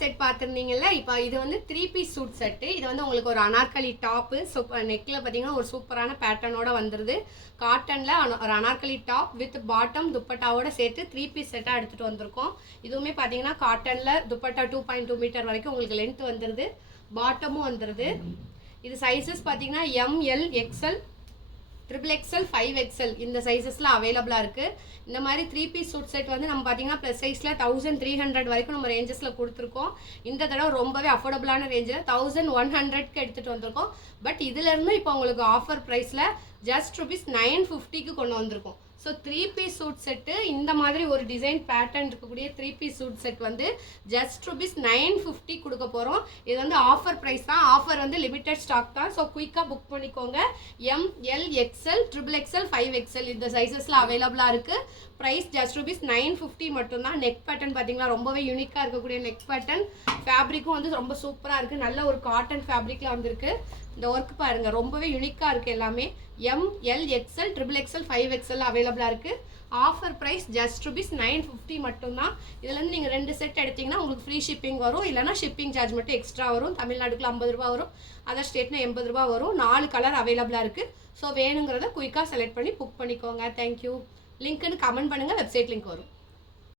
Set பார்த்துருந்தீங்கல்ல. இப்போ இது வந்து 3 பீஸ் சூட் செட்டு. இது வந்து உங்களுக்கு ஒரு அனார்கலி டாப்பு, நெக்கில் பார்த்தீங்கன்னா ஒரு சூப்பரான பேட்டர்னோட வந்துடுது. காட்டனில் ஒரு அனார்கலி டாப் வித் பாட்டம் துப்பட்டாவோட சேர்த்து 3 பீஸ் செட்டாக எடுத்துகிட்டு வந்திருக்கோம். இதுவுமே பார்த்தீங்கன்னா காட்டனில் துப்பட்டா 2.2 மீட்டர் வரைக்கும் உங்களுக்கு லென்த் வந்துடுது, பாட்டமும் வந்துடுது. இது சைஸஸ் பார்த்தீங்கன்னா ML XL XXL 5XL இந்த சைஸஸில் அவைலபிளாக இருக்குது. இந்த மாதிரி 3 பீஸ் சூட் செட் வந்து நம்ம பார்த்தீங்கன்னா ப்ளஸ் சைஸில் 1300 வரைக்கும் நம்ம ரேஞ்சஸில் கொடுத்துருக்கோம். இந்த தடவை ரொம்பவே அஃபோர்டபுளான ரேஞ்சில் 1100க்கு எடுத்துகிட்டு வந்திருக்கோம். பட் இதிலேருந்து இப்போ உங்களுக்கு ஆஃபர் ப்ரைஸில் ஜஸ்ட் ₹950க்கு கொண்டு வந்திருக்கோம். ஸோ 3 பீஸ் சூட் செட்டு இந்த மாதிரி ஒரு டிசைன் பேட்டர்ன் இருக்கக்கூடிய 3 பீஸ் சூட் செட் வந்து ஜஸ்ட் ₹950 கொடுக்க போகிறோம். இது வந்து ஆஃபர் ப்ரைஸ் தான். ஆஃபர் வந்து லிமிட்டட் ஸ்டாக் தான். ஸோ குயிக்காக புக் பண்ணிக்கோங்க. ML XL XXL 5XL இந்த சைஸஸில் அவைலபிளாக இருக்குது. ப்ரைஸ் ஜஸ்ட் ₹950 மட்டும்தான். நெக் பேட்டர்ன் பார்த்தீங்களா, ரொம்பவே யூனிக்காக இருக்கக்கூடிய நெக் பேட்டர்ன். ஃபேப்ரிக்கும் வந்து ரொம்ப சூப்பராக இருக்குது. நல்ல ஒரு காட்டன் ஃபேப்ரிக்கில் வந்திருக்கு. இந்த ஒர்க் பாருங்கள், ரொம்பவே யூனிக்காக இருக்குது எல்லாமே. ML XL XXL 5XL அவைலபிளாக இருக்குது. ஆஃபர் ப்ரைஸ் ஜஸ்ட் ₹950 மட்டும்தான். இதுலேருந்து நீங்கள் 2 செட் எடுத்திங்கன்னா உங்களுக்கு ஃப்ரீ ஷிப்பிங் வரும். இல்லைனா ஷிப்பிங் சார்ஜ் மட்டும் எக்ஸ்ட்ரா வரும். தமிழ்நாட்டுக்குள்ள ₹50 வரும், அதர் ஸ்டேட்னா ₹80 வரும். 4 கலர் அவைலபிளாக இருக்குது. ஸோ வேணுங்கிறத குயிக்காக செலக்ட் பண்ணி புக் பண்ணிக்கோங்க. தேங்க்யூ. லிங்க்குன்னு கமெண்ட் பண்ணுங்கள், வெப்சைட் லிங்க் வரும்.